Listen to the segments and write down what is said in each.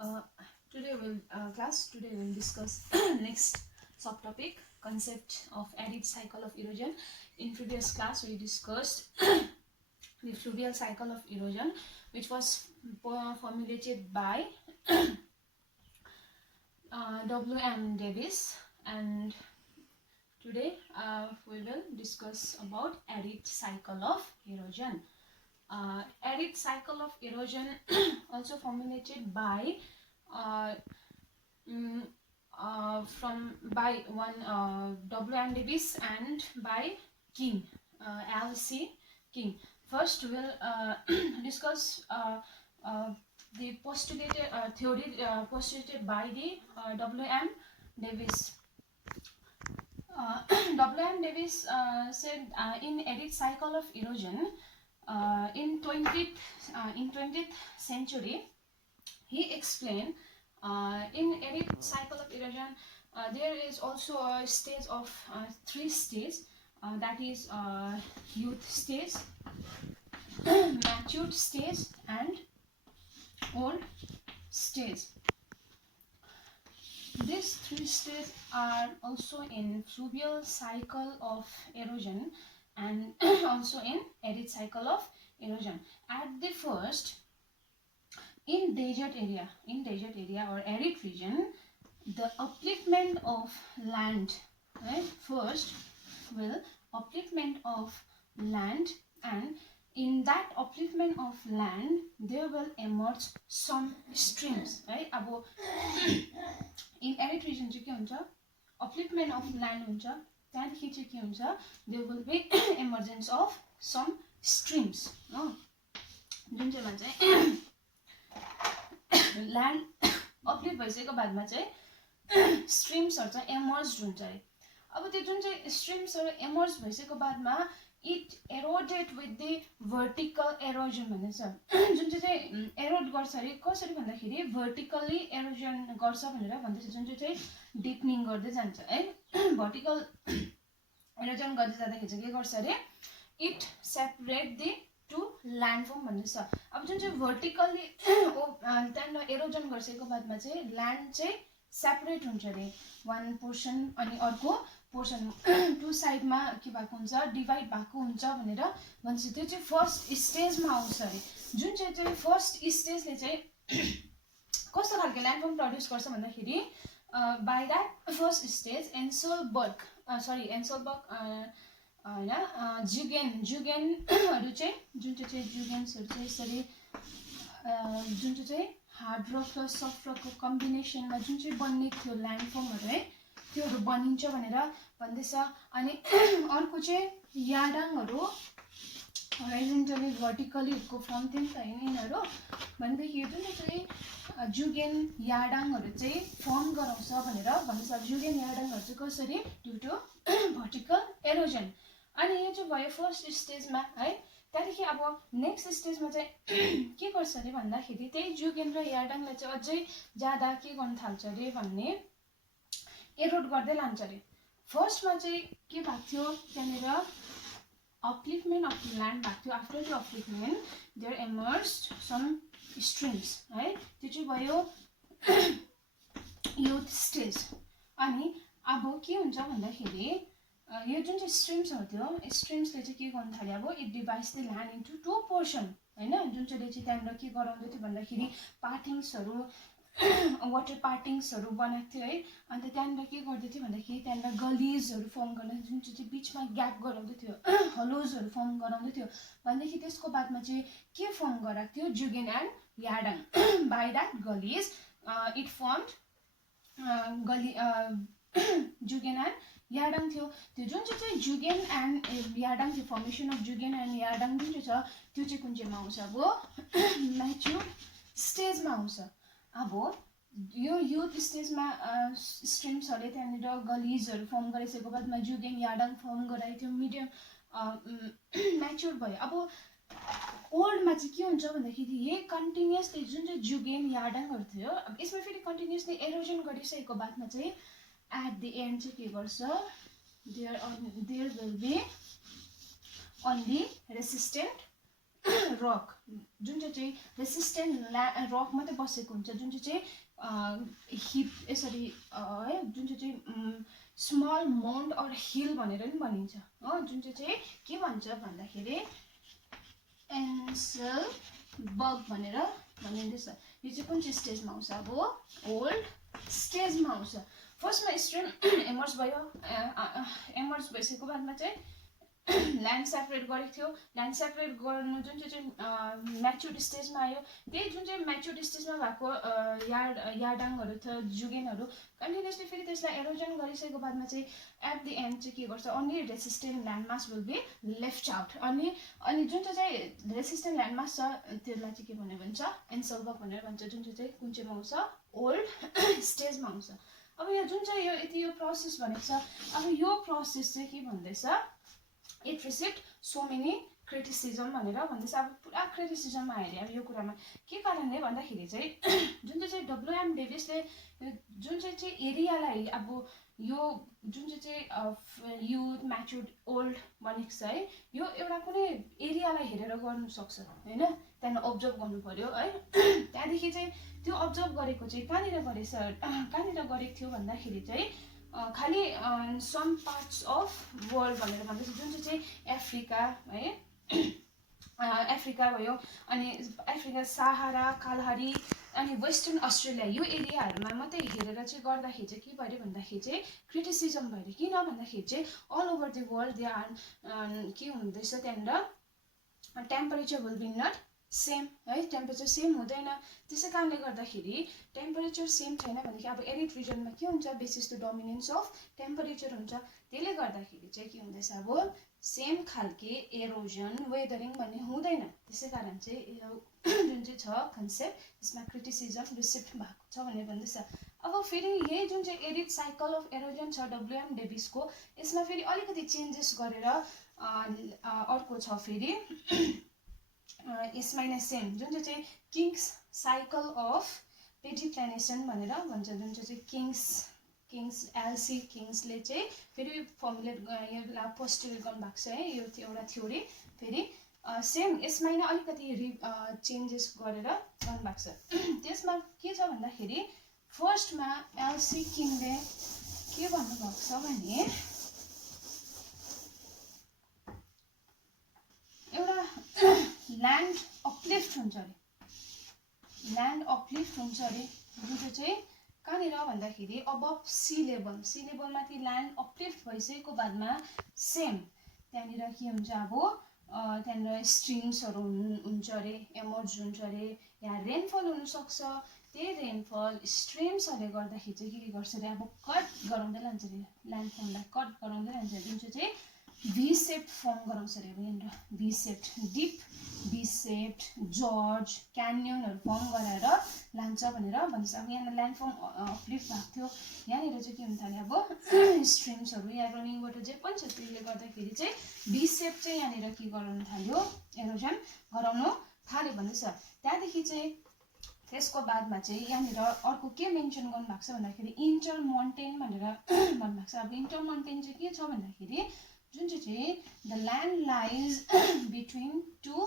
Uh, today we'll discuss next subtopic, concept of arid cycle of erosion. In previous class we discussed the fluvial cycle of erosion, which was formulated by W.M. Davis, and today we will discuss about arid cycle of erosion. Arid cycle of erosion also formulated by W.M. Davis and by King, L.C. King. First, we'll discuss the postulated theory postulated by the W.M. Davis. W.M. Davis said in arid cycle of erosion, in 20th century, he explained in arid cycle of erosion there is also a stage of 3 stages, that is youth stage, matured stage and old stage. These 3 stages are also in fluvial cycle of erosion and also in arid cycle of erosion. At the first, in desert area or arid region, the upliftment of land, right? First will upliftment of land, and in that upliftment of land there will emerge some streams, right? Abo in arid region चाहिँ के हुन्छ, upliftment of land हुन्छ, त्यहाँदेखि चाहिँ के हुन्छ, there will be emergence of some streams, जुन चाहिँ भन्छ land uplift भइसकेको बादमा चाहिँ streamsहरु चाहिँ emerged हुन्छ है. अब त्यो जुन चाहिँ streamsहरु emerged भइसकेको बादमा it eroded with the vertical erosion भन्ने छ, जुन चाहिँ erode गर्छ रे कसरी भन्दाखेरि vertically erosion गर्छ भनेर भन्दैछ, जुन चाहिँ deepening गर्दै जान्छ है. vertical erosion गर्दै जाँदाखेरि चाहिँ के गर्छ रे, it separate the two landform भन्ने छ. अब जुन चाहिँ vertically त्यहाँ erosion गरिसकेको बादमा चाहिँ land चाहिँ separate हुन्छ रे, one portion अनि अर्को पोर्सन टु साइडमा के भएको हुन्छ, डिभाइड भएको हुन्छ भनेर भन्छ. त्यो चाहिँ फर्स्ट स्टेजमा आउँछ अरे. जुन चाहिँ फर्स्ट स्टेजले चाहिँ कस्तो खालको ल्यान्डफर्म प्रड्युस गर्छ भन्दाखेरि बाई द्याट फर्स्ट स्टेज एन्सलबर्ग होइन जुगेनहरू चाहिँ जुन चाहिँ जुगेन्सहरू चाहिँ यसरी जुन चाहिँ हार्ड रक र सफ्ट रकको कम्बिनेसनमा जुन चाहिँ बन्ने थियो ल्यान्डफर्महरू है, त्योहरू बनिन्छ भनेर भन्दैछ. अनि अर्को चाहिँ याडाङहरू हराइजन्टली भर्टिकलीको फर्म थियो नि त हैन, यिनीहरू भन्दाखेरि जुन चाहिँ जुगेन याडाङहरू चाहिँ फर्म गराउँछ भनेर भन्छ. जुगेन याडाङहरू चाहिँ कसरी, ड्यु टु भर्टिकल एरोजन. अनि यो चाहिँ भयो फर्स्ट स्टेजमा है. त्यहाँदेखि अब नेक्स्ट स्टेजमा चाहिँ के गर्छ अरे भन्दाखेरि त्यही जुगेन र याडाङलाई चाहिँ अझै ज्यादा के गर्न थाल्छ अरे भन्ने एरोड गर्दै लान्छ अरे. फर्स्टमा चाहिँ के भएको थियो, त्यहाँनिर अपलिफ्टमेन्ट अफ ल्यान्ड भएको थियो. After the upliftment there emerged some streams है, त्यो चाहिँ भयो युथ स्टेज. अनि अब के हुन्छ भन्दाखेरि यो जुन चाहिँ स्ट्रिम्सहरू थियो, स्ट्रिम्सले चाहिँ के गर्नु थाल्यो, अब it divides the land into 2 portion हैन, जुन चाहिँ त्यहाँनिर के गराउँदै थियो भन्दाखेरि पार्टिङ्सहरू वाटर पार्टिङ्सहरू बनाएको थियो है. अन्त त्यहाँनिर के गर्दै थियो भन्दाखेरि त्यहाँनिर गलिजहरू फर्म गर्न, जुन चाहिँ बिचमा ग्याप गराउँदै थियो, हलोजहरू फर्म गराउँदै थियो भनेदेखि त्यसको बादमा चाहिँ के फर्म गराएको थियो, जुगेन एन्ड याडाङ. By that gullies it form जुगेन एन्ड याडाङ थियो. त्यो जुन चाहिँ जुगेन एन्ड याडाङ थियो, फर्मेसन अफ जुगेन एन्ड याडाङ जुन चाहिँ छ त्यो चाहिँ कुन चाहिँमा आउँछ, अब म्याच्युर स्टेजमा आउँछ. अब यो युथ स्टेजमा स्ट्रिम्सहरूले त्यहाँनिर गलिजहरू फर्म गरिसकेको बादमा जुगेन याडाङ फर्म गराएको थियो, मिडियम म्याच्योर भयो. अब ओल्डमा चाहिँ के हुन्छ भन्दाखेरि यही कन्टिन्युसली जुन चाहिँ जुगेन याडाङहरू थियो, अब यसमा फेरि कन्टिन्युसली एरोजन गरिसकेको बादमा चाहिँ एट द एन्ड चाहिँ के गर्छ, there will be only resistant rock, जुन चाहिँ रेसिस्टेन्ट रक मात्रै बसेको हुन्छ, जुन चाहिँ हिप यसरी है, जुन चाहिँ स्मल माउन्ट अर हिल भनेर नि भनिन्छ हो, जुन चाहिँ के भन्छ भन्दाखेरि एन्सेलबर्ग भनेर भनिँदैछ। यो चाहिँ कुन चाहिँ स्टेजमा आउँछ, अब ओल्ड स्टेजमा आउँछ। फर्स्टमा स्ट्रिम एमर्ज भयो, एमर्ज भइसकेको बादमा चाहिँ ल्यान्ड सेपरेट गरेको थियो। ल्यान्ड सेपरेट गर्नु जुन चाहिँ म्याच्युर्ड स्टेजमा आयो, त्यही जुन चाहिँ म्याच्युर्ड स्टेजमा भएको यार्डाङहरू थियो, जुगेनहरू कन्टिन्युसली फेरि त्यसलाई एरोजन गरिसकेको बादमा चाहिँ एट द एन्ड चाहिँ के गर्छ, only resistant land mass will be left out. अनि जुन चाहिँ रेसिस्टेन्ट ल्यान्ड मास छ त्यसलाई चाहिँ के भन्यो भन्छ, एन्सेलबर्ग भनेर भन्छ, जुन चाहिँ कुन चाहिँमा आउँछ, ओल्ड स्टेजमा आउँछ। अब यो जुन चाहिँ यो यति यो प्रोसेस भनेको छ, अब यो प्रोसेस चाहिँ के भन्दैछ, it received so many criticism भनेर भन्दैछ। अब पुरा क्रिटिसिजममा आयो अरे अब यो कुरामा, के कारणले भन्दाखेरि चाहिँ जुन चाहिँ डब्लुएम डेभिसले जुन चाहिँ एरियालाई अब यो जुन चाहिँ युथ म्याच्युर्ड ओल्ड भनेको छ है, यो एउटा कुनै एरियालाई हेरेर गर्नु सक्छ होइन, त्यहाँदेखि अब्जर्भ गर्नु पर्यो है। त्यहाँदेखि चाहिँ त्यो अब्जर्भ गरेको चाहिँ कहाँनिर गरेको थियो भन्दाखेरि चाहिँ खालि सम पार्ट्स अफ वर्ल्ड भनेर भन्दैछ, जुन चाहिँ अफ्रिका है, अफ्रिका भयो, अनि अफ्रिका सहारा कालहारी अनि वेस्टर्न अस्ट्रेलिया, यो एरियाहरूमा मात्रै हेरेर चाहिँ गर्दाखेरि चाहिँ के भयो भन्दाखेरि चाहिँ क्रिटिसिजम भयो। किन भन्दाखेरि चाहिँ all over the world they are के हुँदैछ, त्यहाँनिर temperature will be not same है, टेम्परेचर सेम हुँदैन। त्यसै कारणले गर्दाखेरि टेम्परेचर सेम छैन भनेदेखि अब एरिड रिजनमा के हुन्छ, basis the dominance of temperature हुन्छ। त्यसले गर्दाखेरि चाहिँ के हुँदैछ, अब सेम खालके एरोजन वेदरिङ भन्ने हुँदैन। त्यसै कारण चाहिँ जुन चाहिँ छ कन्सेप्ट, त्यसमा क्रिटिसिजम रिसिभ भएको छ भनेर भन्दैछ। अब फेरि यही जुन चाहिँ एरिड साइकल अफ एरोजन छ डब्लुएम डेभिसको, यसमा फेरि अलिकति चेन्जेस गरेर अर्को छ फेरि यसमा नै सेम जुन चाहिँ किङ्स साइकल अफ पेरिप्लेनेसन भनेर भन्छ, जुन चाहिँ किङ्स एलसी किङ्सले चाहिँ फेरि फर्मुलेट यो पोस्टुलेट गर्नुभएको छ है, यो एउटा थ्योरी फेरि सेम यसमा नै अलिकति चेन्जेस गरेर गर्नुभएको छ। त्यसमा के छ भन्दाखेरि फर्स्टमा एलसी किङले के भन्नुभएको छ भने एउटा ल्यान्ड अपलिफ्ट हुन्छ अरे, ल्यान्ड अपलिफ्ट हुन्छ अरे, जुन चाहिँ कहाँनिर भन्दाखेरि अबभ सी लेभलमाथि ल्यान्ड अपलिफ्ट भइसकेको बादमा सेम त्यहाँनिर के हुन्छ, अब त्यहाँनिर स्ट्रिम्सहरू हुन्छ अरे, एमर्ज हुन्छ अरे, यहाँ रेनफल हुनसक्छ। त्यही रेनफल स्ट्रिम्सहरूले गर्दाखेरि चाहिँ के गर्छ अरे, अब कट गराउँदै लान्छ अरे, ल्यान्डफर्मलाई कट गराउँदै लान्छ, जुन चाहिँ भी सेप्ड फर्म गराउँछ अरे। अब यहाँनिर भी सेप्ड डिप भी सेप्ड जर्ज क्यान्यनहरू फर्म गराएर लान्छ भनेर भन्छ। अब यहाँ ल्यान्डफर्म अपलिफ्ट भएको थियो, यहाँनिर चाहिँ के हुन थाल्यो, अब स्ट्रिम्सहरू या रनिङ वाटर जे पनि छ त्यसले गर्दाखेरि चाहिँ भी सेप चाहिँ यहाँनिर के गराउनु थाल्यो, एरोजन गराउनु थाल्यो भन्दैछ। त्यहाँदेखि चाहिँ त्यसको बादमा चाहिँ यहाँनिर अर्को के मेन्सन गर्नुभएको छ भन्दाखेरि इन्टर माउन्टेन भनेर भन्नुभएको छ। अब इन्टर माउन्टेन चाहिँ के छ भन्दाखेरि जुन चाहिँ the land lies between two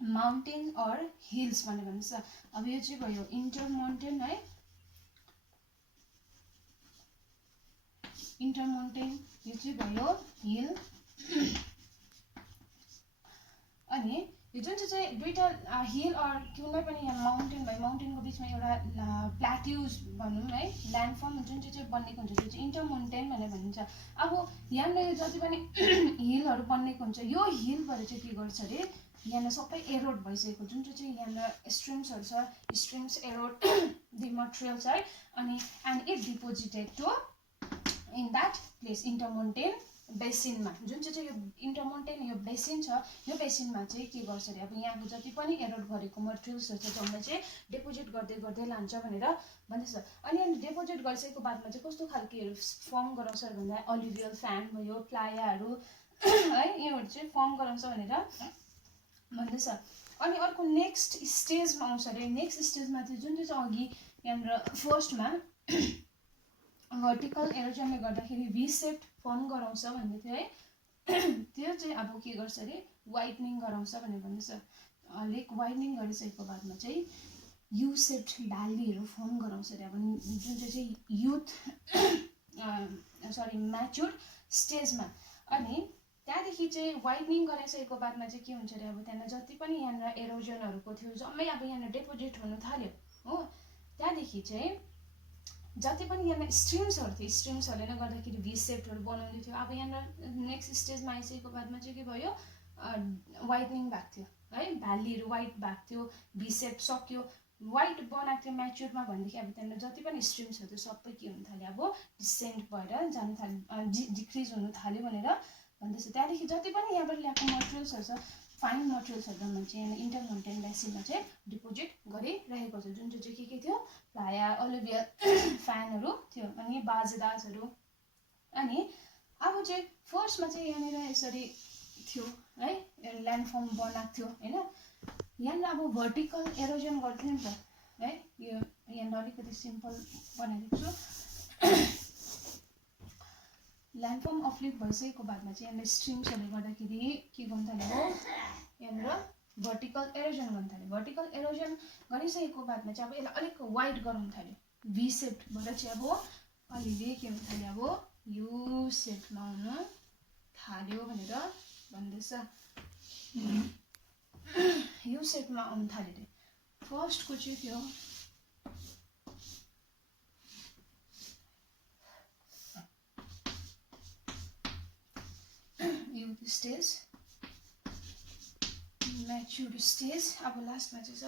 mountain or hills भनेर भन्छ। अब यो चाहिँ भयो इन्टर माउन्टेन है, इन्टर माउन्टेन यो चाहिँ भयो हिल। अनि यो जुन चाहिँ दुईटा हिल अर कुनै पनि यहाँ माउन्टेन भयो, माउन्टेनको बिचमा एउटा प्लाट्युज भनौँ है, ल्यान्डफर्म जुन चाहिँ बनिएको हुन्छ त्यो चाहिँ इन्टर माउन्टेन भनेर भनिन्छ। अब यहाँनिर जति पनि हिलहरू बनिएको हुन्छ, यो हिलबाट चाहिँ के गर्छ अरे, यहाँनिर सबै एरोड भइसकेको जुन चाहिँ यहाँनिर स्ट्रिम्सहरू छ, स्ट्रिम्स एरोड दि मटेरियल्स है, अनि and it deposited to in that place inter mountain बेसिनमा। जुन चाहिँ यो इन्टर माउन्टेन यो बेसिन छ, यो बेसिनमा चाहिँ के गर्छ अरे, अब यहाँको जति पनि एरोड गरेको मटेरियल्सहरू छ जसलाई चाहिँ डिपोजिट गर्दै लान्छ भनेर भन्दैछ। अनि डिपोजिट गरिसकेको बादमा चाहिँ कस्तो खालकेहरू फर्म गराउँछ भन्दा अलिभियल फ्यान भयो, प्लायाहरू है, योहरू चाहिँ फर्म गराउँछ भनेर भन्दैछ। अनि अर्को नेक्स्ट स्टेजमा आउँछ अरे, नेक्स्ट स्टेजमा चाहिँ जुन चाहिँ अघि यहाँनिर फर्स्टमा भर्टिकल एरोजनले गर्दाखेरि भी सेप्ड फर्म गराउँछ भन्दै थियो है, त्यो चाहिँ अब के गर्छ अरे वाइटनिङ गराउँछ भनेर भन्दैछ। लेक वाइडनिङ गरिसकेको बादमा चाहिँ यु सेप्ड भ्यालीहरू फर्म गराउँछ अरे अब जुन चाहिँ युथ म्याच्योर स्टेजमा। अनि त्यहाँदेखि चाहिँ वाइडनिङ गराइसकेको बादमा चाहिँ के हुन्छ अरे अब त्यहाँनिर जति पनि यहाँनिर एरोजनहरूको थियो जम्मै अब यहाँनिर डेपोजिट हुनु थाल्यो हो। त्यहाँदेखि चाहिँ जति पनि यहाँनिर स्ट्रिम्सहरू थियो स्ट्रिम्सहरूले नै गर्दाखेरि भी सेप्टहरू बनाउँदै थियो। अब यहाँनिर नेक्स्ट स्टेजमा आइसकेको बादमा चाहिँ के भयो वाइडनिङ भएको थियो है, भ्यालीहरू वाइड भएको थियो, भी सेप सक्यो, वाइड बनाएको थियो म्याच्योरमा भनेदेखि अब त्यहाँनिर जति पनि स्ट्रिम्सहरू थियो सबै के हुन थाल्यो अब डिसेन्ट भएर जानु थाल्यो, डिक्रिज हुनु थाल्यो भनेर भन्दैछ। त्यहाँदेखि जति पनि यहाँबाट ल्याएको मटेरियल्सहरू छ फाइन मटेरियल्सहरूमा चाहिँ यहाँ इन्टर माउन्टेन बेसिनमा चाहिँ डिपोजिट गरिरहेको छ, जुन चाहिँ के थियो प्रायः ओलिभिया फ्यानहरू थियो अनि बाजेदासहरू। अनि अब चाहिँ फर्स्टमा चाहिँ यहाँनिर यसरी थियो है, ल्यान्डफर्म बनाएको थियो होइन। यहाँनिर अब भर्टिकल एरोजन गर्थ्यो नि त है, यो यहाँनिर अलिकति सिम्पल बनाइदिएको छु। ल्यान्डफर्म अफ्लिट भइसकेको बादमा चाहिँ यहाँनिर स्ट्रिम्सहरूले गर्दाखेरि के गर्नु थाल्यो यहाँनिर भर्टिकल एरोजन गर्नु थाल्यो। भर्टिकल एरोजन गरिसकेको बादमा चाहिँ अब यसलाई अलिक वाइड गराउनु थाल्यो, भी सेप्ड भएर चाहिँ अब अलिअलि के हुनु थाल्यो अब यु सेपमा आउन थाल्यो भनेर भन्दैछ। यु सेपमा आउनु थाल्यो अरे फर्स्टको चाहिँ थियो youth stage, mature stage, अब लास्टमा चाहिँ छ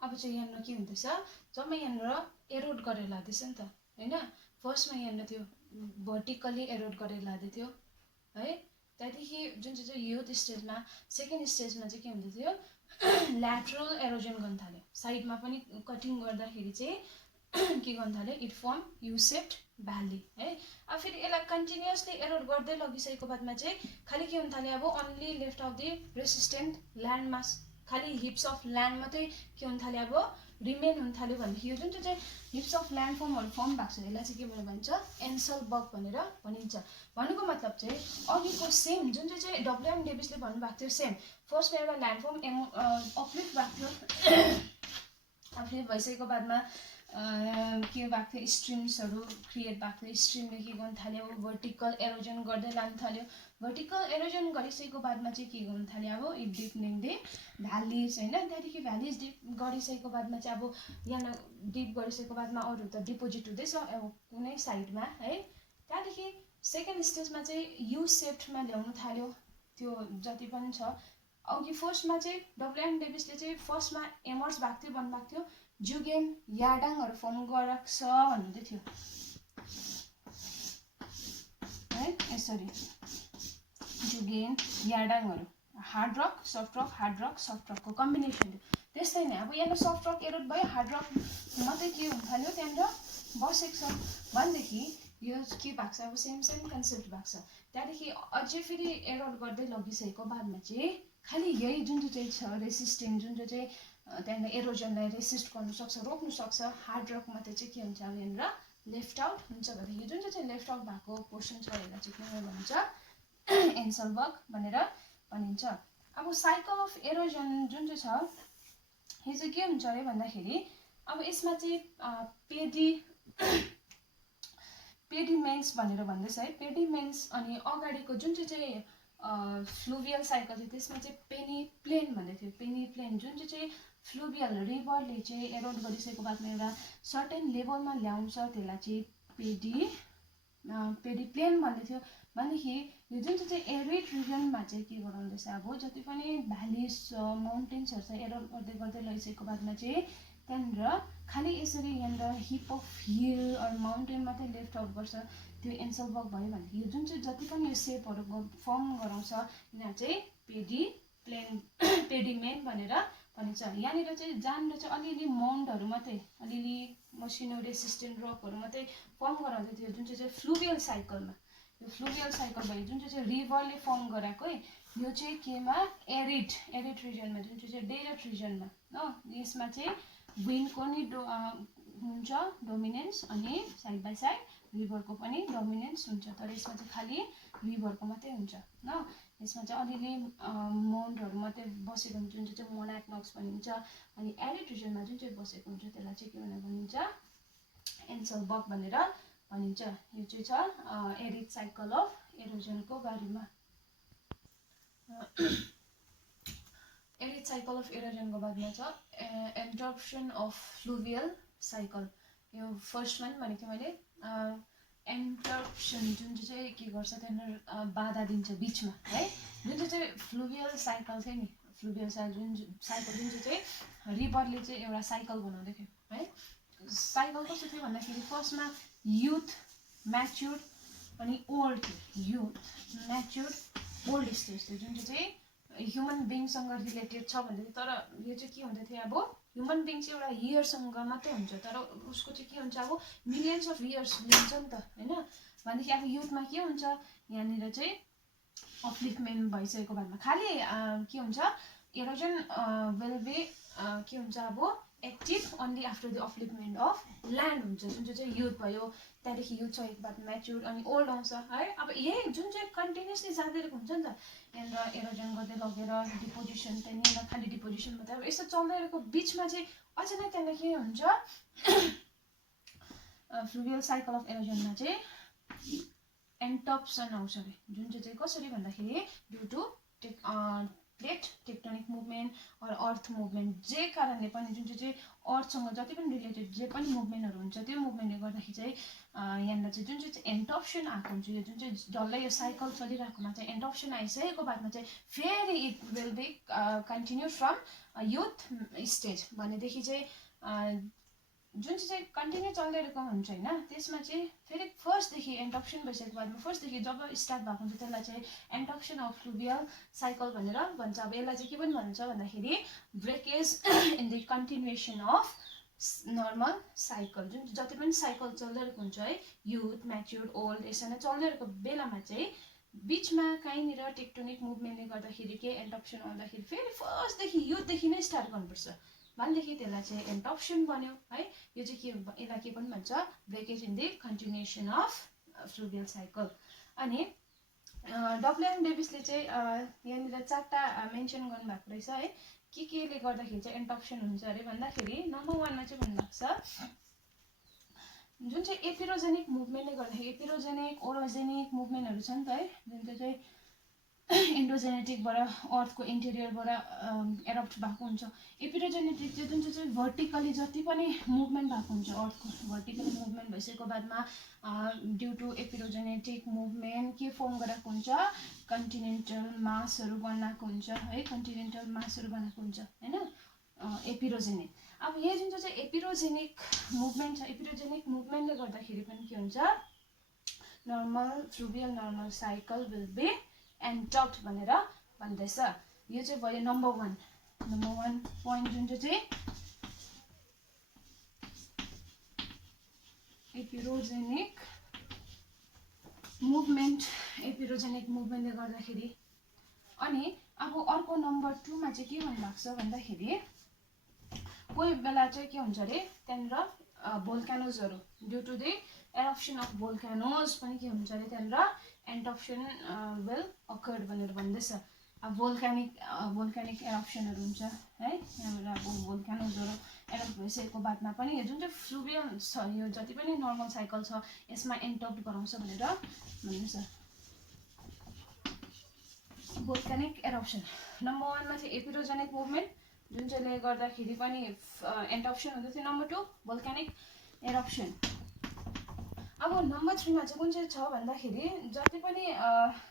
अब चाहिँ यहाँनिर के हुँदैछ जम्मै यहाँनिर एरोड गरेर लाँदैछ नि त होइन। फर्स्टमा यहाँनिर थियो भर्टिकली एरोड गरेर लाँदै थियो है। त्यहाँदेखि जुन चाहिँ युथ स्टेजमा सेकेन्ड स्टेजमा चाहिँ के हुँदै थियो ल्याटरल एरोजन गर्न थाल्यो, साइडमा पनि कटिङ गर्दाखेरि चाहिँ के गर्नु थाल्यो it form you shaped valley है। अब फेरि यसलाई कन्टिन्युअसली एरोड गर्दै लगिसकेको बादमा चाहिँ खालि के हुन थाल्यो अब only left of the resistant land mass, खालि हिप्स अफ ल्यान्ड मात्रै के हुन थाल्यो अब रिमेन हुन थाल्यो भनेदेखि यो जुन चाहिँ हिप्स अफ ल्यान्ड फर्महरू फर्म भएको छ यसलाई चाहिँ के भनेर भन्छ एन्सलबर्ग भनेर भनिन्छ। भनेको मतलब चाहिँ अघिको सेम जुन चाहिँ डब्ल्युएम डेभिसले भन्नुभएको थियो सेम फर्स्टमा एउटा ल्यान्ड फर्म अप्लिफ्ट भएको थियो, अप्लिफ्ट भइसकेको बादमा के भएको थियो स्ट्रिम्सहरू क्रिएट भएको थियो, स्ट्रिमले के गर्नु थाल्यो भर्टिकल एरोजन गर्दै लानु थाल्यो। भर्टिकल एरोजन गरिसकेको बादमा चाहिँ के गर्नु थाल्यो अब इट डिपनिङ दे भ्यालिज होइन। त्यहाँदेखि भ्यालिज डिप गरिसकेको बादमा चाहिँ अब यहाँ डिप गरिसकेको बादमा अरू त डिपोजिट हुँदैछ अब कुनै साइडमा है। त्यहाँदेखि सेकेन्ड स्टेजमा चाहिँ यु सेप्डमा ल्याउनु थाल्यो त्यो जति पनि छ। अघि फर्स्टमा चाहिँ डब्ल्युएम डेभिसले चाहिँ फर्स्टमा एमर्स भएको थियो भन्नुभएको थियो जुगेन याडाङहरू फर्म गराएको छ भन्नुहुँदै थियो है। यसरी जुगेन याडाङहरू हार्ड रक सफ्ट रकको कम्बिनेसन थियो। त्यस्तै नै अब यहाँ सफ्ट रक एरोड भयो हार्ड रक मात्रै के हुन थाल्यो त्यहाँनिर बसेको छ भनेदेखि यो के भएको छ अब सेम कन्सेप्ट भएको छ। त्यहाँदेखि अझै फेरि एरोड गर्दै लगिसकेको बादमा चाहिँ खालि यही जुन चाहिँ छ रेसिस्टेन्ट जुन चाहिँ त्यहाँनिर एरोजनलाई रेसिस्ट गर्नु सक्छ रोक्नु सक्छ हार्ड रक मात्रै चाहिँ के हुन्छ अब यहाँनिर लेफ्ट आउट हुन्छ भनेदेखि जुन चाहिँ लेफ्ट आउट भएको पोर्सन छ यसलाई चाहिँ के भन्छ एन्सलबर्ग भनेर भनिन्छ। अब साइकल अफ एरोजन जुन चाहिँ छ यो चाहिँ के हुन्छ अरे भन्दाखेरि अब यसमा चाहिँ पेडिमेन्ट्स भनेर भन्दैछ है। पेडिमेन्ट्स अनि अगाडिको जुन चाहिँ फ्लुभियल साइकल थियो त्यसमा चाहिँ पेनी प्लेन भन्दै थियो। पेनी प्लेन जुन चाहिँ फ्लुभियल रिभरले चाहिँ एरोड गरिसकेको बादमा एउटा सर्टेन लेभलमा ल्याउँछ त्यसलाई चाहिँ पेडी प्लेन भन्दै थियो। भनेदेखि यो जुन चाहिँ एरिड रिजनमा चाहिँ के गराउँदैछ अब जति पनि भ्यालिज माउन्टेन्सहरू छ एरोड गर्दै लगिसकेको बादमा चाहिँ त्यहाँनिर खालि यसरी यहाँनिर heap of hill or mountain मात्रै लेफ्ट आउट गर्छ त्यो एन्सलबर्ग भयो भनेदेखि यो जुन चाहिँ जति पनि यो सेपहरू फर्म गराउँछ यिनीहरू चाहिँ पेडिमेन्ट भनेर भनिन्छ। यहाँनिर चाहिँ जहाँनिर चाहिँ अलिअलि माउन्टहरू मात्रै अलिअलि मसिनो रेसिस्टेन्ट रकहरू मात्रै फर्म गराउँदै थियो जुन चाहिँ फ्लुभियल साइकलमा। यो फ्लुभियल साइकल भयो जुन चाहिँ रिभरले फर्म गराएकै यो चाहिँ केमा एरिड रिजनमा जुन चाहिँ डेजर्ट रिजनमा हो। यसमा चाहिँ विन्डको नि हुन्छ डोमिनेन्स अनि साइड बाई साइड रिभरको पनि डोमिनेन्स हुन्छ तर यसमा चाहिँ खाली रिभरको मात्रै हुन्छ न यसमा चाहिँ अलिअलि मोन्डहरू मात्रै बसेको हुन्छ जुन चाहिँ मोनाक्नक्स भनिन्छ अनि एरिड रिजनमा जुन चाहिँ बसेको हुन्छ त्यसलाई चाहिँ के भनेर भनिन्छ एन्सलबर्ग भनेर भनिन्छ यो चाहिँ छ एरिड साइकल अफ एरोजनको बारेमा एरिड साइकल अफ एरोजनको बारेमा छ एन्टरप्सन अफ फ्लुभियल साइकल यो फर्स्टमा पनि भनेको थिएँ मैले एन्टरप्सन जुन चाहिँ के गर्छ त्यहाँनिर बाधा दिन्छ बिचमा है जुन चाहिँ फ्लुभियल साइकल थियो नि फ्लुभियल जुन चाहिँ रिभरले चाहिँ एउटा साइकल बनाउँदै थियो है साइकल कस्तो थियो भन्दाखेरि फर्स्टमा युथ म्याच्युर्ड अनि ओल्ड थियो युथ म्याच्युर्ड ओल्ड स्टेज थियो जुन चाहिँ ह्युमन बिङसँग रिलेटेड छ भन्दै तर यो चाहिँ के हुँदै थियो अब ह्युमन बिङ चाहिँ एउटा इयरसँग मात्रै हुन्छ तर उसको चाहिँ के हुन्छ अब मिलियन्स अफ इयर्स लिन्छ नि त होइन भनेदेखि अब युथमा के हुन्छ यहाँनिर चाहिँ अपलिफ्टमेन्ट भइसकेको बादमा खालि के हुन्छ एरोजन विल बी के हुन्छ अब active only after the upliftment of land हुन्छ जुन चाहिँ युथ भयो त्यहाँदेखि युथ छ एक बाद म्याच्युर अनि ओल्ड आउँछ है अब यही जुन चाहिँ कन्टिन्युसली जाँदै हुन्छ नि त यहाँनिर एरोजन गर्दै लगेर डिपोजिसन त्यहाँनिर खालि डिपोजिसन मात्रै अब यस्तो चल्दै गरेको बिचमा चाहिँ अचानक त्यहाँनिर के हुन्छ फ्लुभियल साइकल अफ एरोजनमा चाहिँ एन्टप्सन आउँछ अरे जुन चाहिँ कसरी भन्दाखेरि due to plate tectonic movement or earth movement जे कारणले पनि जुन चाहिँ अर्थसँग जति पनि रिलेटेड जे पनि मुभमेन्टहरू हुन्छ त्यो मुभमेन्टले गर्दाखेरि चाहिँ यहाँनिर चाहिँ जुन चाहिँ एन्टप्सन आएको हुन्छ यो जुन चाहिँ डल्लै यो साइकल चलिरहेकोमा चाहिँ एन्टप्सन आइसकेको बादमा चाहिँ फेरि it will be continue from youth stage भनेदेखि चाहिँ जुन चाहिँ कन्टिन्यू चलिरहेको हुन्छ होइन त्यसमा चाहिँ फेरि फर्स्टदेखि एन्टप्सन भइसकेको बादमा फर्स्टदेखि जब स्टार्ट भएको हुन्छ त्यसलाई चाहिँ एन्टप्सन अफ फ्लुभियल साइकल भनेर भन्छ अब यसलाई चाहिँ के पनि भन्छ भन्दाखेरि breakage in the continuation of normal cycle जुन जति पनि साइकल चलिरहेको हुन्छ है युथ म्याच्युर्ड ओल्ड यसरी नै चलिरहेको बेलामा चाहिँ बिचमा कहीँनिर टेक्टोनिक मुभमेन्टले गर्दाखेरि के एन्टप्सन आउँदाखेरि फेरि फर्स्टदेखि युथदेखि नै स्टार्ट गर्नुपर्छ भनेदेखि त्यसलाई चाहिँ एन्टप्सन बन्यो है यो चाहिँ के यसलाई के पनि भन्छ breakage in the continuation of fluvial cycle अनि डब्ल्युएम डेभिसले चाहिँ यहाँनिर 4टा मेन्सन गर्नुभएको रहेछ है केले गर्दाखेरि चाहिँ एन्टप्सन हुन्छ अरे भन्दाखेरि नम्बर 1मा चाहिँ भन्नुभएको छ जुन चाहिँ एपिरोजेनिक मुभमेन्टले गर्दाखेरि एपिरोजेनिक ओरोजेनिक मुभमेन्टहरू छ नि त है जुन चाहिँ एन्डोजेनेटिकबाट अर्थको इन्टेरियरबाट एरप्ट भएको हुन्छ एपिरोजेनेटिक चाहिँ जुन चाहिँ भर्टिकली जति पनि मुभमेन्ट भएको हुन्छ अर्थको भर्टिकली मुभमेन्ट भइसकेको बादमा ड्यु टु एपिरोजेनेटिक मुभमेन्ट के फर्म गराएको हुन्छ कन्टिनेन्टल मासहरू बनाएको हुन्छ है कन्टिनेन्टल मासहरू बनाएको हुन्छ होइन एपिरोजेनिक अब यो जुन चाहिँ एपिरोजेनिक मुभमेन्ट छ एपिरोजेनिक मुभमेन्टले गर्दाखेरि पनि के हुन्छ normal fluvial normal cycle will be interrupted भनेर भन्दैछ यो चाहिँ भयो नम्बर 1 पोइन्ट जुन चाहिँ एपिरोजेनिक मुभमेन्टले गर्दाखेरि अनि अब अर्को नम्बर 2 मा चाहिँ के भन्नुभएको छ भन्दाखेरि कोही बेला चाहिँ के हुन्छ अरे त्यहाँनिर भोल्कानोजहरू ड्यु टु द एरप्सन अफ भोल्कानोज पनि के हुन्छ अरे त्यहाँनिर एन्टप्सन विल अकर्ड भनेर भन्दैछ अब भोल्कानिक एरप्सनहरू हुन्छ है यहाँबाट अब भोल्कानोजहरू एरप्ट भइसकेको बादमा पनि जुन चाहिँ फ्लुभियल छ यो जति पनि नर्मल साइकल छ यसमा एन्टप्ड गराउँछ भनेर भन्दैछ भोल्कानिक एरप्सन नम्बर 1 मा चाहिँ एपिरोजेनिक मुभमेन्ट जुन चाहिँले गर्दाखेरि पनि एन्टप्सन हुँदै थियो नम्बर 2 भोल्कानिक एरप्सन अब नम्बर 3 मा चाहिँ कुन चाहिँ छ भन्दाखेरि जति पनि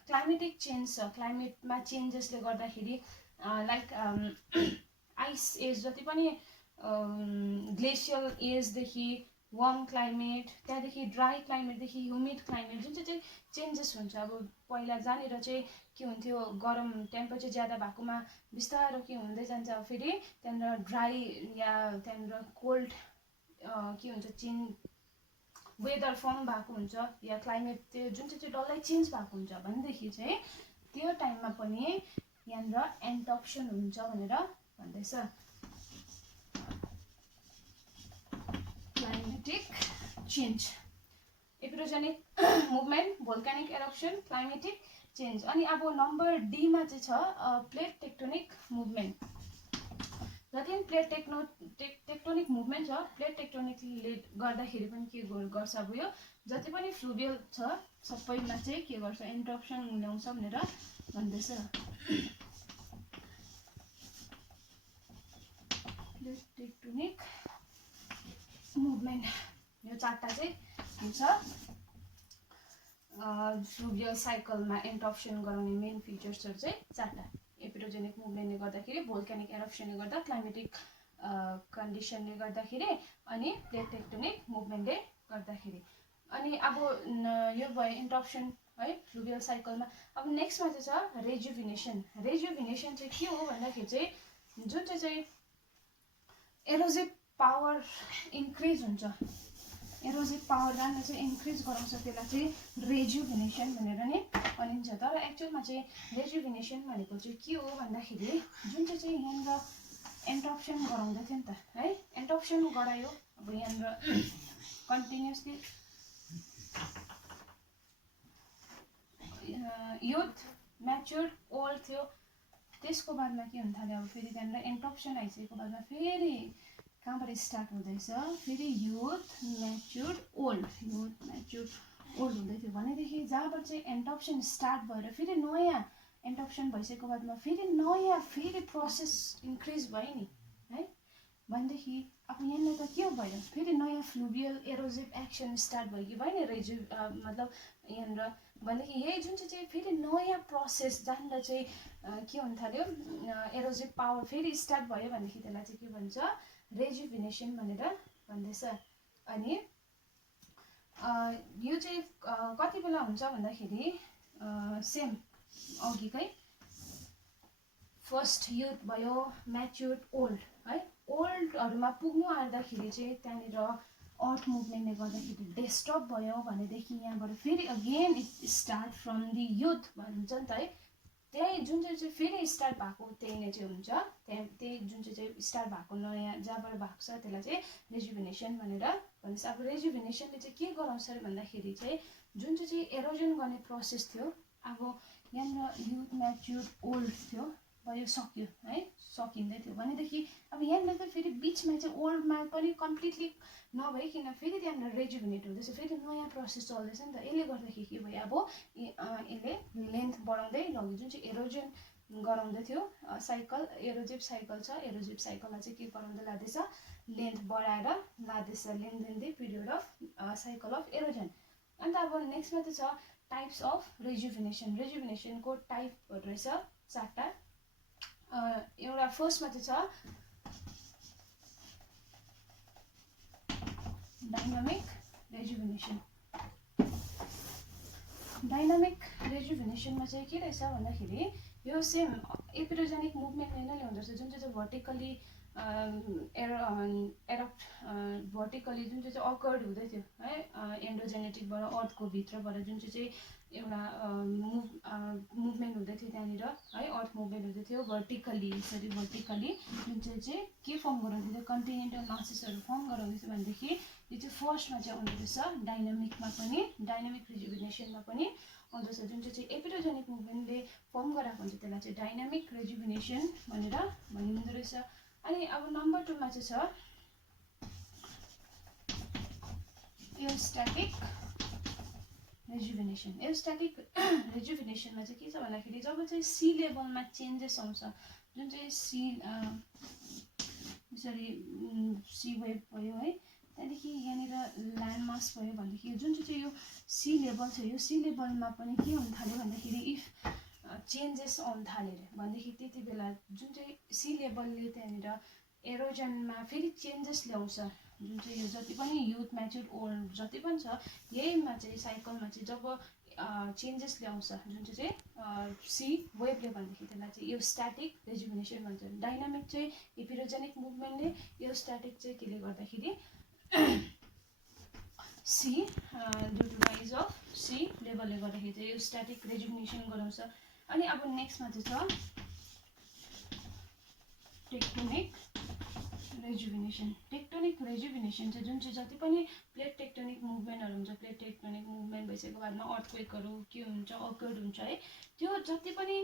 क्लाइमेटिक चेन्ज छ क्लाइमेटमा चेन्जेसले गर्दाखेरि लाइक आइस एज जति पनि ग्लेसियल एजदेखि वार्म क्लाइमेट त्यहाँदेखि ड्राई क्लाइमेटदेखि ह्युमिड क्लाइमेट जुन चाहिँ चेन्जेस हुन्छ अब पहिला जहाँनिर चाहिँ के हुन्थ्यो गरम टेम्परेचर ज्यादा भएकोमा बिस्तारो के हुँदै जान्छ फेरि त्यहाँनिर ड्राई या त्यहाँनिर कोल्ड के हुन्छ चेन्ज वेदर फर्म भएको हुन्छ या क्लाइमेट त्यो जुन चाहिँ डल्लै चेन्ज भएको हुन्छ भनेदेखि चाहिँ त्यो टाइममा पनि यहाँनिर एन्टप्सन हुन्छ भनेर भन्दैछ climatic change epeirogenic movement, volcanic eruption, climatic change. अनि अब नम्बर डी मा चाहिँ छ प्लेट टेक्टोनिक मुभमेन्ट। जति पनि प्लेट टेक्टोनिक मुभमेन्ट छ, प्लेट टेक्टोनिकले गर्दाखेरि पनि के गर्छ, अब यो जति पनि फ्लुभियल छ सबैमा चाहिँ के गर्छ, इन्टरप्सन ल्याउँछ भनेर भन्दैछ। प्लेट टेक्टोनिक मुभमेन्ट यो चारवटा चाहिँ हुन्छ फ्लुभियल साइकलमा इन्टरप्सन गराउने मेन फिचर्सहरू चाहिँ चारवटा। एपिरोजेनिक मुभमेन्टले गर्दाखेरि, भोल्कानिक एरप्सनले गर्दा, क्लाइमेटिक कन्डिसनले गर्दाखेरि, अनि प्लेट टेक्टोनिक मुभमेन्टले गर्दाखेरि। अनि अब यो भयो इन्टरप्सन है फ्लुभियल साइकलमा। अब नेक्स्टमा चाहिँ छ रेजुभिनेसन। रेजुभिनेसन चाहिँ के हो भन्दाखेरि चाहिँ जुन चाहिँ एरोजिभ पावर इन्क्रिज हुन्छ, एरोजिभ पावर राम्रो चाहिँ इन्क्रिज गराउँछ, त्यसलाई चाहिँ रेजुभिनेसन भनेर नै भनिन्छ। तर एक्चुअलमा चाहिँ रेजुभिनेसन भनेको चाहिँ के हो भन्दाखेरि जुन चाहिँ यहाँनिर इन्टरप्सन गराउँदै थियो नि त है, इन्टरप्सन गरायो। अब यहाँनिर कन्टिन्युसली युथ म्याच्योर ओल्ड थियो, त्यसको बादमा के हुन थाल्यो, अब फेरि त्यहाँनिर इन्टरप्सन आइसकेको बादमा फेरि कहाँबाट स्टार्ट हुँदैछ, फेरि youth mature old, youth mature old हुँदै थियो भनेदेखि जहाँबाट चाहिँ इन्टरप्सन स्टार्ट भएर फेरि नयाँ इन्टरप्सन भइसकेको बादमा फेरि नयाँ फेरि प्रोसेस इन्क्रिज भयो नि है, भनेदेखि अब यहाँनिर त के भयो, फेरि नयाँ फ्लुभियल एरोजिभ एक्सन स्टार्ट भयो कि भयो नि मतलब यहाँनिर भनेदेखि यही जुन चाहिँ फेरि नयाँ प्रोसेस जहाँनिर चाहिँ के हुन थाल्यो, एरोजिभ पावर फेरि स्टार्ट भयो भनेदेखि त्यसलाई चाहिँ के भन्छ, रेजुभिनेसन भनेर भन्दैछ। अनि यो चाहिँ कति बेला हुन्छ भन्दाखेरि सेम अघिकै फर्स्ट युथ भयो, म्याच्योर्ड ओल्ड है, ओल्डहरूमा पुग्नु आँट्दाखेरि चाहिँ त्यहाँनिर अर्थ मुभमेन्टले गर्दाखेरि डिस्टर्ब भयो भनेदेखि यहाँबाट फेरि again it start from the youth भन्छ नि त है, त्यही जुन चाहिँ फेरि स्टार्ट भएको त्यही नै चाहिँ हुन्छ, त्यही जुन चाहिँ स्टार्ट भएको नयाँ जहाँबाट भएको छ त्यसलाई चाहिँ रेजुभिनेसन भनेर भन्छ। अब रेजुभिनेसनले चाहिँ के गराउँछ भन्दाखेरि चाहिँ जुन चाहिँ एरोजन गर्ने प्रोसेस थियो, अब यहाँनिर युथ म्याच्योर्ड ओल्ड थियो भयो, सक्यो है, सकिँदै थियो भनेदेखि अब यहाँनिर त फेरि बिचमा चाहिँ ओल्डमा पनि कम्प्लिटली नभइकन फेरि त्यहाँनिर रेजुभिनेट हुँदैछ, फेरि नयाँ प्रोसेस चल्दैछ नि त, यसले गर्दाखेरि के भयो, अब यसले लेन्थ बढाउँदै लग्यो। जुन चाहिँ एरोजन गराउँदै थियो साइकल, एरोजिभ साइकल छ, एरोजिभ साइकललाई चाहिँ के गराउँदै लाँदैछ, लेन्थ बढाएर लाँदैछ, length the period of cycle of halogen. अन्त अब नेक्स्टमा चाहिँ छ टाइप्स अफ रेजुभिनेसन। रेजुभिनेसनको टाइपहरू रहेछ चारवटा। एउटा फर्स्टमा चाहिँ छ डाइनामिक रेजुभिनेसन। डाइनामिक रेजुभिनेसनमा चाहिँ के रहेछ भन्दाखेरि यो सेम एपिरोजेनिक मुभमेन्टले नै ल्याउँदो रहेछ, जुन चाहिँ भर्टिकली भर्टिकली जुन चाहिँ अकर्ड हुँदै थियो है, एन्डोजेनेटिकबाट अर्थको भित्रबाट जुन चाहिँ एउटा मुभमेन्ट हुँदै थियो त्यहाँनिर है, अर्थ मुभमेन्ट हुँदै थियो भर्टिकली, यसरी भर्टिकली जुन चाहिँ के फर्म गराउँदै थियो, कन्टिनेन्टल मासेसहरू फर्म गराउँदै थियो भनेदेखि यो चाहिँ फर्स्टमा चाहिँ आउँदो रहेछ डाइनामिकमा पनि, डाइनामिक रेजुभिनेसनमा पनि आउँदो रहेछ। जुन चाहिँ एपिरोजेनिक मुभमेन्टले फर्म गराएको हुन्छ त्यसलाई चाहिँ डाइनामिक रेजुभिनेसन भनेर भनिँदो रहेछ। अनि अब नम्बर 2 मा चाहिँ छ एरोस्ट्याटिक रेजुभिनेसन। एरोस्ट्याटिक रेजुभिनेसनमा चाहिँ के छ भन्दाखेरि जब चाहिँ सी लेभलमा चेन्जेस आउँछ, जुन चाहिँ सी यसरी सी वेभ भयो है, त्यहाँदेखि यहाँनिर ल्यान्ड मास भयो भनेदेखि जुन चाहिँ यो सी लेभल छ, यो सी लेभलमा पनि के हुन थाल्यो भन्दाखेरि इफ चेन्जेस आउन थाल्यो भनेदेखि त्यति बेला जुन चाहिँ सी लेभलले त्यहाँनिर एरोजनमा फेरि चेन्जेस ल्याउँछ। जुन चाहिँ यो जति पनि युथ म्याच्योर्ड ओल्ड जति पनि छ यहीमा चाहिँ साइकलमा चाहिँ जब चेन्जेस ल्याउँछ जुन चाहिँ सी वेभले भनेदेखि त्यसलाई चाहिँ यो स्ट्याटिक रेजुभिनेसन भन्छ। डाइनामिक चाहिँ एपिरोजेनिक मुभमेन्टले, यो स्ट्याटिक चाहिँ केले गर्दाखेरि sea due to rise of sea लेभलले गर्दाखेरि चाहिँ यो स्ट्याटिक रेजुभिनेसन गराउँछ। अनि अब नेक्स्टमा चाहिँ छ टेक्टोनिक रेजुभिनेसन टेक्टोनिक रेजुभिनेसन चाहिँ जुन चाहिँ जति पनि प्लेट टेक्टोनिक मुभमेन्टहरू हुन्छ प्लेट टेक्टोनिक मुभमेन्ट भइसकेको बादमा अर्थक्वेकहरू के हुन्छ अकर्ड हुन्छ है त्यो जति पनि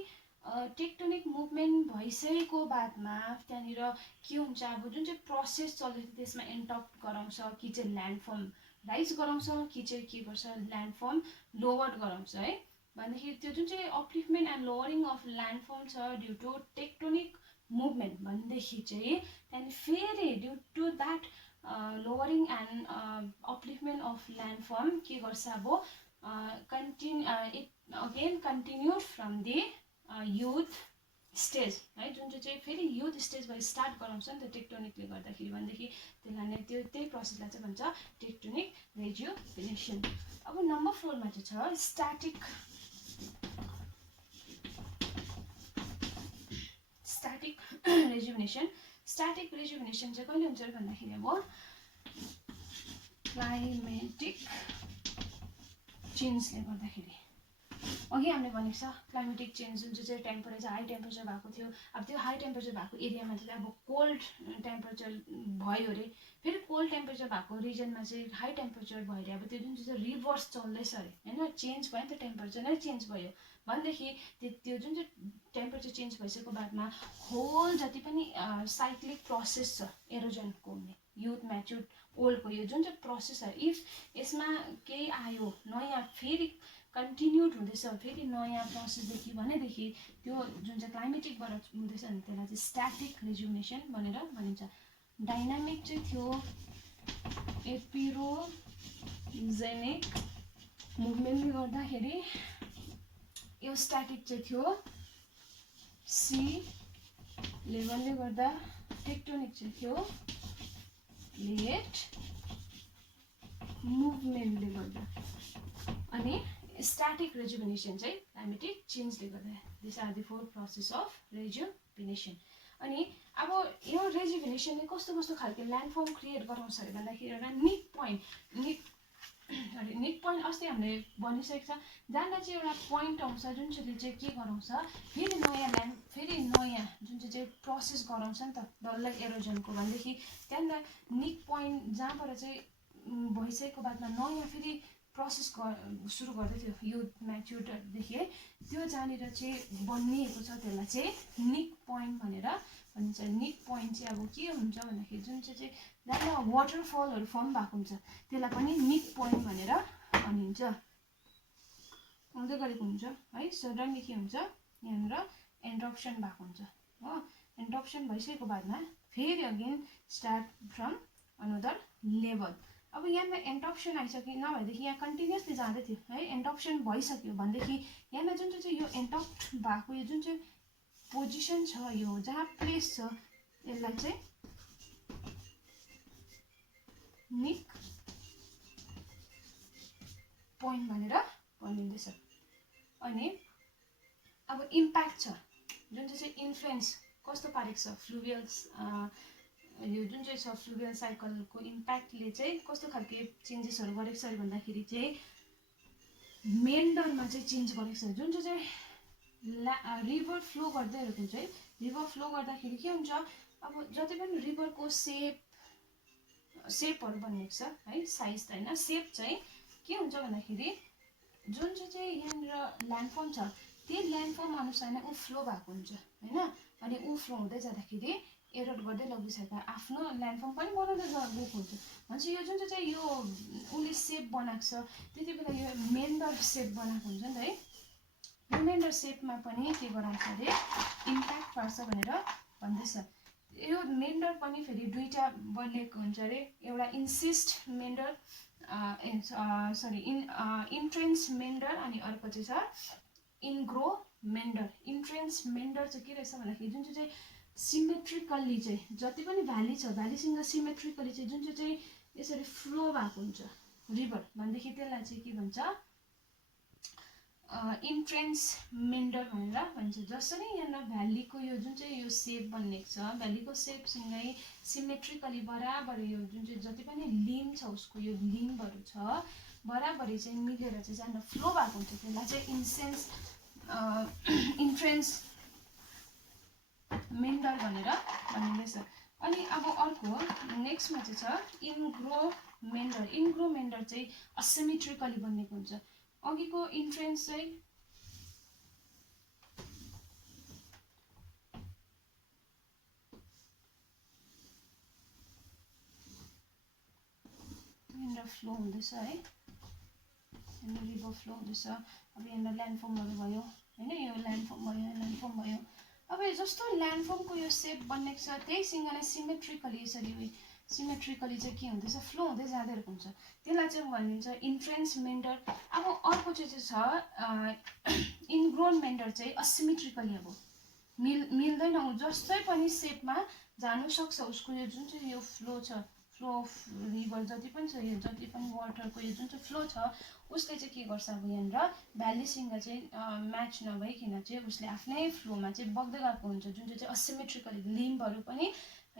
टेक्टोनिक मुभमेन्ट भइसकेको बादमा त्यहाँनिर के हुन्छ अब जुन चाहिँ प्रोसेस चल्दैछ त्यसमा इन्टरप्ट गराउँछ कि चाहिँ ल्यान्डफर्म राइज गराउँछ कि चाहिँ के गर्छ ल्यान्डफर्म लोवर गराउँछ है भन्दाखेरि त्यो जुन चाहिँ upliftment and lowering of landform छ ड्यु टु टेक्टोनिक मुभमेन्ट भनेदेखि चाहिँ त्यहाँदेखि फेरि due to that lowering and upliftment of landform के गर्छ अब it again continue from the youth stage है जुन चाहिँ फेरि युथ स्टेजबाट स्टार्ट गराउँछ नि त टेक्टोनिकले गर्दाखेरि भनेदेखि त्यसलाई नै त्यही प्रोसेसलाई चाहिँ भन्छ टेक्टोनिक रेजुभिनेसन। अब नम्बर 4 मा चाहिँ छ स्ट्याटिक रेजुभिनेसन। स्ट्याटिक रेजुभिनेसन चाहिँ कहिले हुन्छ भन्दाखेरि अब क्लाइमेटिक चेन्जले गर्दाखेरि अघि हामीले भनेको छ क्लाइमेटिक चेन्ज जुन चाहिँ टेम्परेचर हाई टेम्परेचर भएको थियो अब त्यो हाई टेम्परेचर भएको एरियामा चाहिँ अब कोल्ड टेम्परेचर भयो अरे फेरि कोल्ड टेम्परेचर भएको रिजनमा चाहिँ हाई टेम्परेचर भयो अरे अब त्यो जुन चाहिँ रिभर्स चल्दैछ अरे होइन चेन्ज भयो नि त टेम्परेचर नै चेन्ज भयो भनेदेखि त्यो जुन चाहिँ टेम्परेचर चेन्ज भइसकेको बादमा होल जति पनि साइक्लिक प्रोसेस छ एरोजनको हुने युथ म्याच्युर्ड ओल्डको यो जुन चाहिँ प्रोसेस छ इफ यसमा केही आयो नयाँ फेरि कन्टिन्युड हुँदैछ फेरि नयाँ प्रोसेसदेखि भनेदेखि त्यो जुन चाहिँ क्लाइमेटिकबाट हुँदैछ भने त्यसलाई चाहिँ स्ट्याटिक रेजुभिनेसन भनेर भनिन्छ। डाइनामिक चाहिँ थियो एपिरोजेनिक मुभमेन्टले गर्दाखेरि यो स्ट्याटिक चाहिँ थियो सी लेभलले गर्दा टेक्टोनिक चाहिँ थियो प्लेट मुभमेन्टले गर्दा अनि स्ट्याटिक रेजुभिनेसन चाहिँ क्लाइमेटिक चेन्जले गर्दा this are the 4 process of rejuvenation. अनि अब यो रेजुभिनेसनले कस्तो कस्तो खालको ल्यान्डफर्म क्रिएट गराउँछ अरे भन्दाखेरि एउटा निक पोइन्ट अस्ति हामीले भनिसकेको छ जहाँबाट चाहिँ एउटा पोइन्ट आउँछ जुन चाहिँले चाहिँ के गराउँछ फेरि नयाँ जुन चाहिँ प्रोसेस गराउँछ नि त डल्लै एरोजनको भनेदेखि त्यहाँबाट निक पोइन्ट जहाँबाट चाहिँ भइसकेको बादमा नयाँ फेरि प्रोसेस सुरु गर्दै थियो युथ म्याच्युर्डदेखि है त्यो जहाँनिर चाहिँ बनिएको छ त्यसलाई चाहिँ निक पोइन्ट भनेर भनिन्छ। निक पोइन्ट चाहिँ अब के हुन्छ भन्दाखेरि जुन चाहिँ जहाँ वाटरफलहरू फर्म भएको हुन्छ त्यसलाई पनि निक पोइन्ट भनेर भनिन्छ आउँदै गरेको हुन्छ है। सडनली के हुन्छ यहाँनिर इन्टरप्सन भएको हुन्छ हो इन्टरप्सन भइसकेको बादमा फेरि again start from another level. अब यहाँमा इन्टरप्सन आइसक्यो नभएदेखि यहाँ कन्टिन्युसली जाँदै थियो है इन्टरप्सन भइसक्यो भनेदेखि यहाँमा जुन चाहिँ यो इन्टरप्ट भएको यो जुन चाहिँ पोजिसन छ यो जहाँ प्लेस छ यसलाई चाहिँ निक पोइन्ट भनेर भनिँदैछ। अनि अब इम्प्याक्ट छ जुन चाहिँ इन्फ्लुएन्स कस्तो पारेको छ फ्लुभियल्स यो जुन चाहिँ छ फ्लुभियल साइकलको इम्प्याक्टले चाहिँ कस्तो खालके चेन्जेसहरू गरेको छ भन्दाखेरि चाहिँ मेन्डरमा चाहिँ चेन्ज गरेको छ जुन चाहिँ रिभर फ्लो गर्दैहरूको हुन्छ है रिभर फ्लो गर्दाखेरि के हुन्छ अब जति पनि रिभरको सेपहरू बनिएको छ है साइज त होइन सेप चाहिँ के हुन्छ भन्दाखेरि जुन चाहिँ यहाँनिर ल्यान्डफर्म छ त्यही ल्यान्डफर्म अनुसार नै ऊ फ्लो भएको हुन्छ होइन अनि ऊ फ्लो हुँदै जाँदाखेरि एरोड गर्दै लगिसकेको आफ्नो ल्यान्डफर्म पनि बनाउँदै गएको हुन्छ भन्छ यो जुन चाहिँ यो उसले सेप बनाएको छ त्यति बेला यो मेन्डर सेप बनाएको हुन्छ नि त है यो मेन्डर सेपमा पनि के गराउँछ अरे इम्प्याक्ट पार्छ भनेर भन्दैछ। यो मेन्डर पनि फेरि दुईवटा बनिएको हुन्छ अरे एउटा इन्सिस्ट मेन्डर इन्ट्रेन्स मेन्डर अनि अर्को चाहिँ छ इन्ग्रो मेन्डर। इन्ट्रेन्स मेन्डर चाहिँ के रहेछ भन्दाखेरि जुन चाहिँ सिमेट्रिकल्ली चाहिँ जति पनि भ्याली छ भ्यालीसँग सिमेट्रिकली चाहिँ जुन चाहिँ यसरी फ्लो भएको हुन्छ रिभर भनेदेखि त्यसलाई चाहिँ के भन्छ इन्ट्रेन्स मेन्डर भनेर भन्छ। जसरी यहाँ भ्यालीको यो जुन चाहिँ यो सेप बनिएको छ भ्यालीको सेपसँगै सिमेट्रिकली बराबरी यो जुन चाहिँ जति पनि लिम्ब छ उसको यो लिम्बहरू छ बराबरी चाहिँ मिलेर चाहिँ जहाँ फ्लो भएको हुन्छ त्यसलाई चाहिँ इन्ट्रेन्स मेन्डर भनेर भनिँदैछ। अनि अब अर्को नेक्स्टमा चाहिँ छ इन्ग्रोमेन्डर। इन्ग्रोमेन्डर चाहिँ असिमेट्रिकली बनेको हुन्छ। अघिको इन्फ्लुएन्स चाहिँ यहाँनिर फ्लो हुँदैछ है, यहाँनिर रिभर फ्लो हुँदैछ। अब यहाँनिर ल्यान्डफर्महरू भयो होइन, यो ल्यान्डफर्म भयो, ल्यान्डफर्म भयो। अब जस्तो ल्यान्डफर्मको यो सेप बनेको छ त्यहीसँग नै सिमेट्रिकली यसरी सिमेट्रिकली चाहिँ के हुँदैछ, फ्लो हुँदै जाँदै हुन्छ। त्यसलाई चाहिँ भनिन्छ इन्फ्लुएन्स मेन्डर। अब अर्को चाहिँ छ इनग्रोन मेन्डर चाहिँ असिमेट्रिकली अब मिल्दैन, जस्तै पनि सेपमा जानु सक्छ उसको यो जुन चाहिँ यो फ्लो छ, फ्लो अफ रिभर जति पनि छ, यो जति पनि वाटरको यो जुन चाहिँ फ्लो छ उसले चाहिँ के गर्छ, अब यहाँनिर भ्यालीसँग चाहिँ म्याच नभइकन चाहिँ उसले आफ्नै फ्लोमा चाहिँ बग्दै गएको हुन्छ, जुन चाहिँ असिमेट्रिकली लिम्बहरू पनि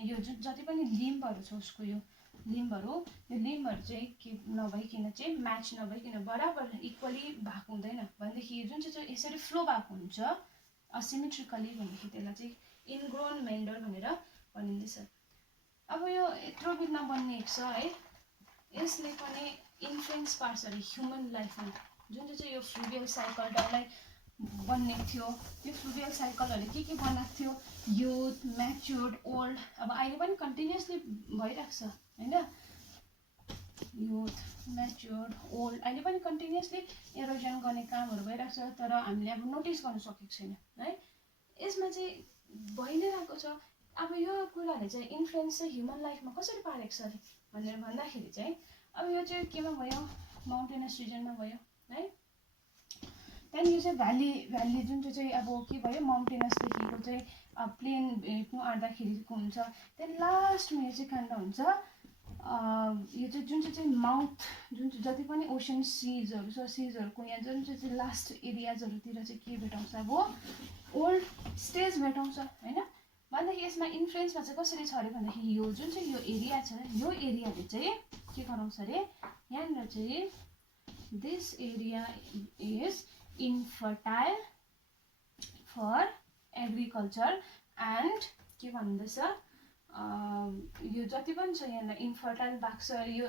यो जुन जति पनि लिम्बहरू छ उसको यो लिम्बहरू चाहिँ के नभइकन चाहिँ म्याच नभइकन बराबर इक्वली भएको हुँदैन भनेदेखि जुन चाहिँ यसरी फ्लो भएको हुन्छ असिमेट्रिकली भनेदेखि त्यसलाई चाहिँ इनग्रोन मेन्डर भनेर भनिँदैछ। अब यो यत्रो बिटमा बनिएको छ है, यसले पनि इन्फ्लुएन्स पार्छ अरे ह्युमन लाइफमा। जुन चाहिँ यो फ्लुभियल साइकल डरलाई बनिएको थियो, यो फ्लुभियल साइकलहरूले के बनाएको थियो, युथ, म्याच्योर्ड, ओल्ड, अब अहिले पनि कन्टिन्युसली भइरहेको छ होइन, युथ, म्याच्योर्ड, ओल्ड अहिले पनि कन्टिन्युसली एरोजन गर्ने कामहरू भइरहेको छ, तर हामीले अब नोटिस गर्न सकेको छैन है। यसमा चाहिँ भइ नै रहेको छ। अब यो कुराले चाहिँ इन्फ्लुएन्स चाहिँ ह्युमन लाइफमा कसरी पारेको छ भनेर भन्दाखेरि चाहिँ अब यो चाहिँ केमा भयो, माउन्टेनस रिजनमा भयो है। त्यहाँदेखि यो चाहिँ भ्याली जुन चाहिँ अब के भयो, माउन्टेनसदेखिको चाहिँ प्लेन भेट्नु आँट्दाखेरिको हुन्छ। त्यहाँदेखि लास्टमा यो चाहिँ कहाँनिर हुन्छ, यो चाहिँ जुन चाहिँ माउथ जुन चाहिँ जति पनि ओसन सिजहरू छ, सिजहरूको यहाँ जुन चाहिँ लास्ट एरियाजहरूतिर चाहिँ के भेटाउँछ, अब ओल्ड स्टेज भेटाउँछ होइन। भन्दाखेरि यसमा इन्फ्लुएन्समा चाहिँ कसरी छ अरे भन्दाखेरि यो जुन चाहिँ यो एरिया छ, यो एरियाले चाहिँ के गराउँछ अरे, यहाँनिर चाहिँ this area is infertile for agriculture and के भन्दैछ, यो जति पनि छ यहाँनिर इन्फर्टाइल भएको छ। यो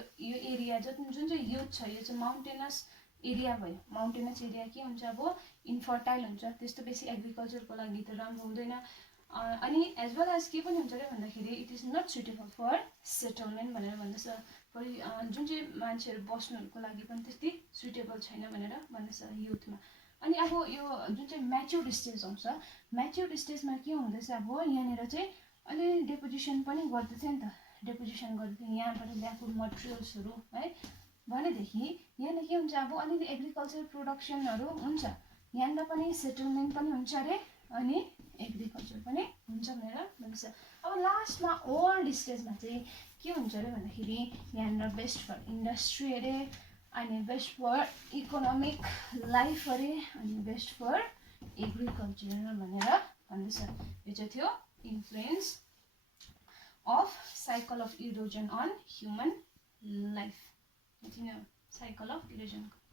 एरिया जुन चाहिँ युथ छ, यो चाहिँ माउन्टेनस एरिया भयो। माउन्टेनस एरिया के हुन्छ, अब इन्फर्टाइल हुन्छ, त्यस्तो बेसी एग्रिकल्चरको लागि त राम्रो हुँदैन। अनि एज वेल एज के पनि हुन्छ अरे भन्दाखेरि it is not suitable for settlement भनेर भन्दैछ। जुन चाहिँ मान्छेहरू बस्नुहरूको लागि पनि त्यति सुटेबल छैन भनेर भन्दैछ युथमा। अनि अब यो जुन चाहिँ म्याच्योर्ड स्टेज आउँछ, म्याच्योर्ड स्टेजमा के हुँदैछ, अब यहाँनिर चाहिँ अलि डेपोजिसन पनि गर्दै थियो नि त, डेपोजिसन गर्दै थियो यहाँबाट ल्याएको मटेरियल्सहरू है। भनेदेखि यहाँनिर के हुन्छ, अब अलिअलि एग्रिकल्चर प्रोडक्सनहरू हुन्छ, यहाँनिर पनि सेटलमेन्ट पनि हुन्छ अरे अनि एग्रिकल्चर पनि हुन्छ भनेर भन्छ। अब लास्टमा ओल्ड स्टेजमा चाहिँ के हुन्छ अरे भन्दाखेरि यहाँनिर बेस्ट फर इन्डस्ट्री अरे, अनि बेस्ट फर इकोनोमिक लाइफ अरे, अनि बेस्ट फर एग्रिकल्चर भनेर भन्दैछ। यो चाहिँ थियो influence of cycle of erosion on human life, cycle of इरोजनको।